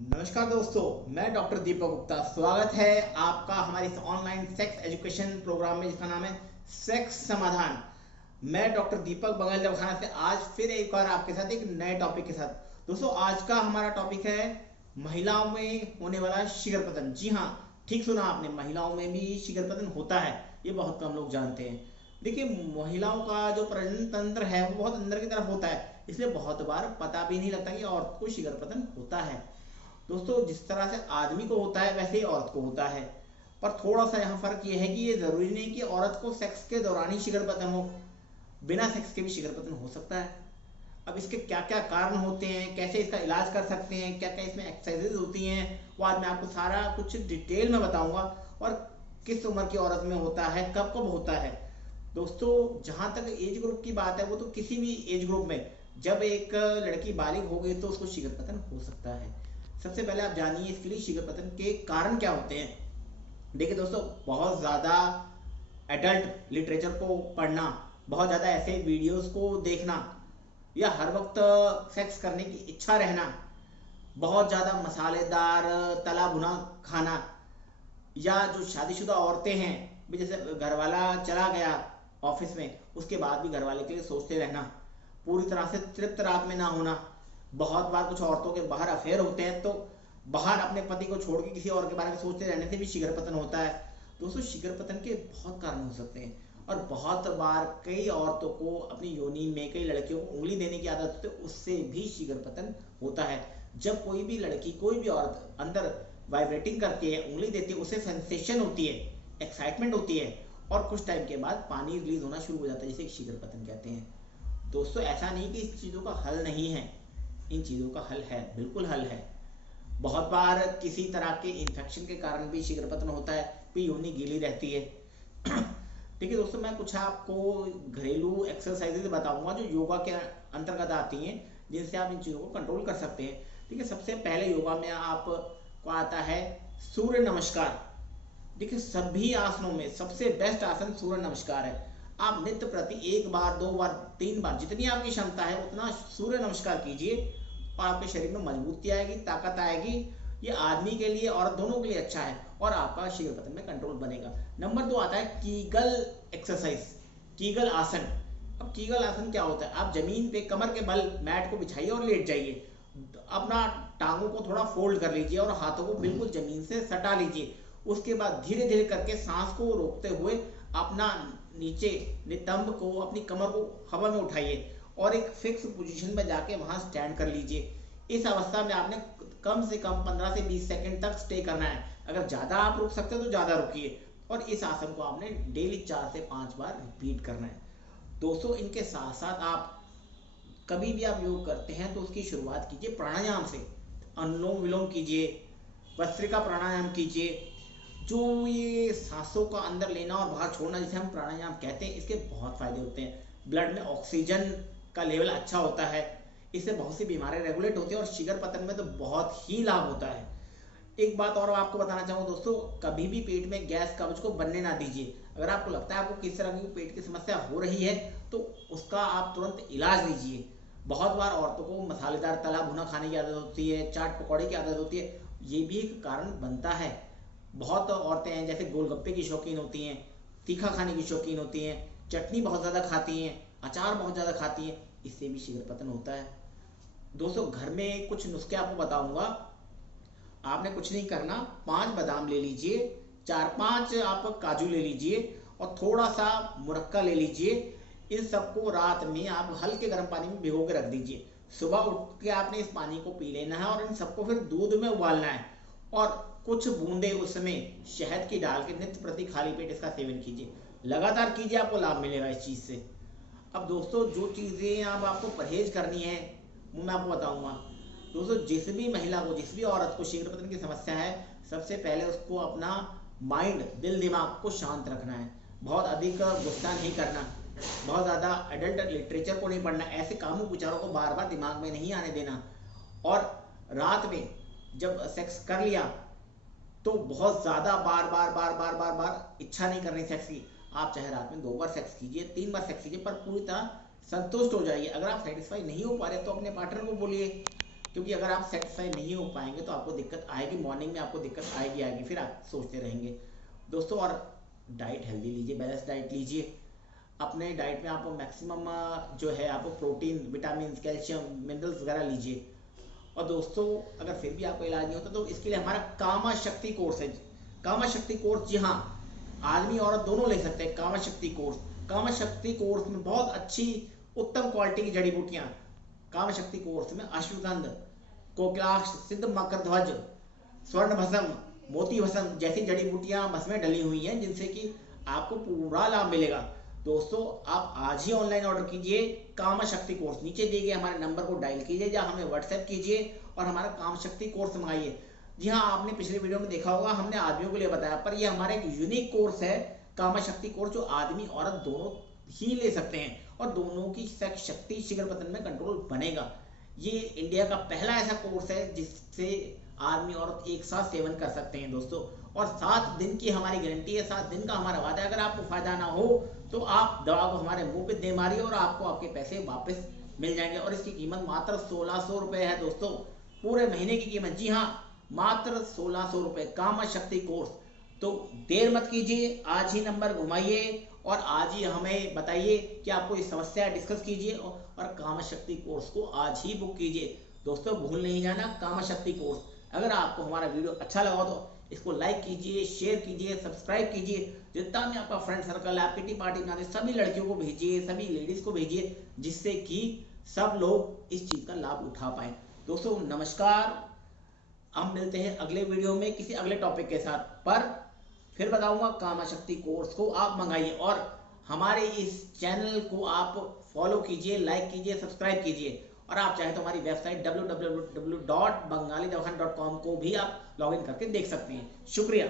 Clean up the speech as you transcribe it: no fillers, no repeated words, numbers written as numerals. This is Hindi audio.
नमस्कार दोस्तों, मैं डॉक्टर दीपक गुप्ता। स्वागत है आपका हमारे इस ऑनलाइन सेक्स एजुकेशन प्रोग्राम में जिसका नाम है सेक्स समाधान। मैं डॉक्टर दीपक बंगाल दवाखाना से आज फिर एक बार आपके साथ एक नए टॉपिक के साथ। दोस्तों, आज का हमारा टॉपिक है महिलाओं में होने वाला शिखर पतन। जी हाँ, ठीक सुना आपने, महिलाओं में भी शिखर पतन होता है। ये बहुत कम लोग जानते हैं। देखिए, महिलाओं का जो प्रजनन तंत्र है वो बहुत अंदर की तरफ होता है, इसलिए बहुत बार पता भी नहीं लगता कि औरत को शिखर पतन होता है। दोस्तों, जिस तरह से आदमी को होता है वैसे ही औरत को होता है, पर थोड़ा सा यहाँ फर्क ये है कि ये जरूरी नहीं कि औरत को सेक्स के दौरान ही शिखर पतन हो, बिना सेक्स के भी शिखर पतन हो सकता है। अब इसके क्या क्या कारण होते हैं, कैसे इसका इलाज कर सकते हैं, क्या क्या इसमें एक्सरसाइजेज होती हैं, वो आज मैं आपको सारा कुछ डिटेल में बताऊंगा। और किस उम्र की औरत में होता है, कब कब होता है। दोस्तों, जहाँ तक एज ग्रुप की बात है, वो तो किसी भी एज ग्रुप में जब एक लड़की बालिग हो गई तो उसको शिखर पतन हो सकता है। सबसे पहले आप जानिए इसके लिए शिखर पतन के कारण क्या होते हैं। देखिए दोस्तों, बहुत ज़्यादा एडल्ट लिटरेचर को पढ़ना, बहुत ज़्यादा ऐसे वीडियोस को देखना, या हर वक्त सेक्स करने की इच्छा रहना, बहुत ज़्यादा मसालेदार तला भुना खाना, या जो शादीशुदा औरतें हैं भी, जैसे घर वाला चला गया ऑफिस में, उसके बाद भी घर वाले के लिए सोचते रहना, पूरी तरह से तृप्त रात में ना होना। बहुत बार कुछ औरतों के बाहर अफेयर होते हैं तो बाहर अपने पति को छोड़ के किसी और के बारे में सोचते रहने से भी शिखर पतन होता है। दोस्तों, शिखर पतन के बहुत कारण हो सकते हैं, और बहुत बार कई औरतों को अपनी योनि में, कई लड़कियों को उंगली देने की आदत होती है, उससे भी शिखर पतन होता है। जब कोई भी लड़की, कोई भी औरत अंदर वाइब्रेटिंग करती है, उंगली देती है, उसे सेंसेशन होती है, एक्साइटमेंट होती है, और कुछ टाइम के बाद पानी रिलीज होना शुरू हो जाता है, जिसे शिखर पतन कहते हैं। दोस्तों, ऐसा नहीं कि इस चीज़ों का हल नहीं है, इन चीज़ों का हल है, बिल्कुल हल है। बहुत बार किसी तरह के इन्फेक्शन के कारण भी शिखर पतन होता है, फिर योनि गीली रहती है। देखिए दोस्तों, मैं कुछ आपको घरेलू एक्सरसाइजेज बताऊंगा जो योगा के अंतर्गत आती हैं, जिनसे आप इन चीज़ों को कंट्रोल कर सकते हैं। ठीक है, सबसे पहले योगा में आपको आता है सूर्य नमस्कार। देखिए, सभी आसनों में सबसे बेस्ट आसन सूर्य नमस्कार है। आप नित्य प्रति एक बार, दो बार, तीन बार, जितनी आपकी क्षमता है उतना सूर्य नमस्कार कीजिए, और आपके शरीर में मजबूती आएगी, ताकत आएगी। ये आदमी के लिए और दोनों के लिए अच्छा है, और आपका शिखर पतन में कंट्रोल बनेगा। नंबर 2 आता है कीगल एक्सरसाइज, कीगल आसन। अब कीगल आसन क्या होता है? आप जमीन पे कमर के बल मैट को बिछाइए और लेट जाइए। अपना टांगों को थोड़ा फोल्ड कर लीजिए और हाथों को बिल्कुल जमीन से सटा लीजिए। उसके बाद धीरे धीरे करके सांस को रोकते हुए अपना नीचे नितंब को, अपनी कमर को हवा में उठाइए, और एक फिक्स पोजीशन में जाके वहां स्टैंड कर लीजिए। इस अवस्था में आपने कम से कम 15 से 20 सेकंड तक स्टे करना है। अगर ज़्यादा आप रुक सकते हो तो ज़्यादा रुकिए, और इस आसन को आपने डेली 4 से 5 बार रिपीट करना है। दोस्तों, इनके साथ साथ आप कभी भी आप योग करते हैं तो उसकी शुरुआत कीजिए प्राणायाम से। अनुलोम विलोम कीजिए, भस्त्रिका प्राणायाम कीजिए। जो ये सांसों का अंदर लेना और बाहर छोड़ना, जिसे हम प्राणायाम कहते हैं, इसके बहुत फायदे होते हैं। ब्लड में ऑक्सीजन का लेवल अच्छा होता है, इससे बहुत सी बीमारियां रेगुलेट होती है, और शिखर पतन में तो बहुत ही लाभ होता है। एक बात और आपको बताना चाहूँगा दोस्तों, कभी भी पेट में गैस कब्ज को बनने ना दीजिए। अगर आपको लगता है आपको किस तरह की पेट की समस्या हो रही है तो उसका आप तुरंत इलाज लीजिए। बहुत बार औरतों को मसालेदार तला भुना खाने की आदत होती है, चाट पकौड़े की आदत होती है, ये भी एक कारण बनता है। बहुत औरतें हैं जैसे गोलगप्पे की शौकीन होती हैं, तीखा खाने की शौकीन होती हैं, चटनी बहुत ज़्यादा खाती हैं, अचार बहुत ज़्यादा खाती हैं, इससे भी शिखर पतन होता है। दोस्तों, घर में कुछ नुस्खे आपको बताऊंगा। आपने कुछ नहीं करना, 5 बादाम ले लीजिए, 4-5 आप काजू ले लीजिए, और थोड़ा सा मुरक्का ले लीजिए। इन सबको रात में आप हल्के गर्म पानी में भिगो के रख दीजिए। सुबह उठ के आपने इस पानी को पी लेना है, और इन सबको फिर दूध में उबालना है, और कुछ बूंदे उसमें शहद की डाल के नित्य प्रति खाली पेट इसका सेवन कीजिए। लगातार कीजिए, आपको लाभ मिलेगा इस चीज़ से। अब दोस्तों, जो चीज़ें अब आपको परहेज करनी है वो मैं आपको बताऊंगा। दोस्तों, जिस भी महिला को, जिस भी औरत को शिखर पतन की समस्या है, सबसे पहले उसको अपना माइंड, दिल दिमाग को शांत रखना है। बहुत अधिक गुस्सा नहीं करना, बहुत ज़्यादा एडल्ट लिटरेचर को नहीं पढ़ना, ऐसे कामुक विचारों को बार बार दिमाग में नहीं आने देना। और रात में जब सेक्स कर लिया तो बहुत ज़्यादा बार बार बार बार बार बार इच्छा नहीं करनी सेक्स की। आप चाहे रात में 2 बार सेक्स कीजिए, 3 बार सेक्स कीजिए, पर पूरी तरह संतुष्ट हो जाइए। अगर आप सेटिस्फाई नहीं हो पा रहे तो अपने पार्टनर को बोलिए, क्योंकि अगर आप सेटिस्फाई नहीं हो पाएंगे तो आपको दिक्कत आएगी, मॉर्निंग में आपको दिक्कत आएगी, फिर आप सोचते रहेंगे दोस्तों। और डाइट हेल्दी लीजिए, बैलेंस डाइट लीजिए। अपने डाइट में आपको मैक्सिमम जो है आपको प्रोटीन, विटामिन, कैल्शियम, मिनरल्स वगैरह लीजिए। और दोस्तों अगर फिर भी आपको इलाज नहीं होता तो इसके लिए हमारा कामा शक्ति कोर्स है। कामा शक्ति कोर्स, जी हाँ, आदमी औरत दोनों ले सकते हैं कामा शक्ति कोर्स। कामा शक्ति कोर्स में बहुत अच्छी उत्तम क्वालिटी की जड़ी बूटियां, कामा शक्ति कोर्स में अश्वगंध, कोकिलाक्ष, सिद्ध मकरध्वज, स्वर्ण भस्म, मोती भस्म जैसी जड़ी बूटियां भस्में डली हुई हैं, जिनसे कि आपको पूरा लाभ मिलेगा। दोस्तों आप आज ही ऑनलाइन ऑर्डर कीजिए कामा शक्ति कोर्स। नीचे दिए गए हमारे नंबर को डायल कीजिए या हमें व्हाट्सएप कीजिए और हमारा कामा शक्ति कोर्स मंगाइए। जी हाँ, आपने पिछले वीडियो में देखा होगा, हमने आदमियों के लिए बताया, पर यह हमारा एक यूनिक कोर्स है कामा शक्ति कोर्स, जो आदमी औरत दोनों ही ले सकते हैं और दोनों की सेक्स शक्ति, शीघ्र पतन में कंट्रोल बनेगा। ये इंडिया का पहला ऐसा कोर्स है जिससे आदमी औरत एक साथ सेवन कर सकते हैं दोस्तों। और 7 दिन की हमारी गारंटी है, 7 दिन का हमारा वादा है। अगर आपको फायदा ना हो तो आप दवा को हमारे मुंह पे दे मारिए और आपको आपके पैसे वापस मिल जाएंगे। और इसकी कीमत मात्र 1600 रुपए है दोस्तों, पूरे महीने की कीमत। जी हाँ, मात्र 1600 रुपए, कामा शक्ति कोर्स। तो देर मत कीजिए, आज ही नंबर घुमाइए और आज ही हमें बताइए कि आपको इस समस्या डिस्कस कीजिए और कामा शक्ति कोर्स को आज ही बुक कीजिए। दोस्तों भूल नहीं जाना, कामा शक्ति कोर्स। अगर आपको हमारा वीडियो अच्छा लगा तो इसको लाइक कीजिए, शेयर कीजिए, सब्सक्राइब कीजिए। जितना भी आपका फ्रेंड सर्कल है, आप किटी पार्टी बनाते, सभी लड़कियों को भेजिए, सभी लेडीज को भेजिए, जिससे कि सब लोग इस चीज का लाभ उठा पाए। दोस्तों नमस्कार, हम मिलते हैं अगले वीडियो में किसी अगले टॉपिक के साथ। पर फिर बताऊंगा, कामा शक्ति कोर्स को आप मंगाइए और हमारे इस चैनल को आप फॉलो कीजिए, लाइक कीजिए, सब्सक्राइब कीजिए। और आप चाहे तो हमारी वेबसाइट www.bengalidavakhana.com को भी आप लॉगिन करके देख सकते हैं। शुक्रिया।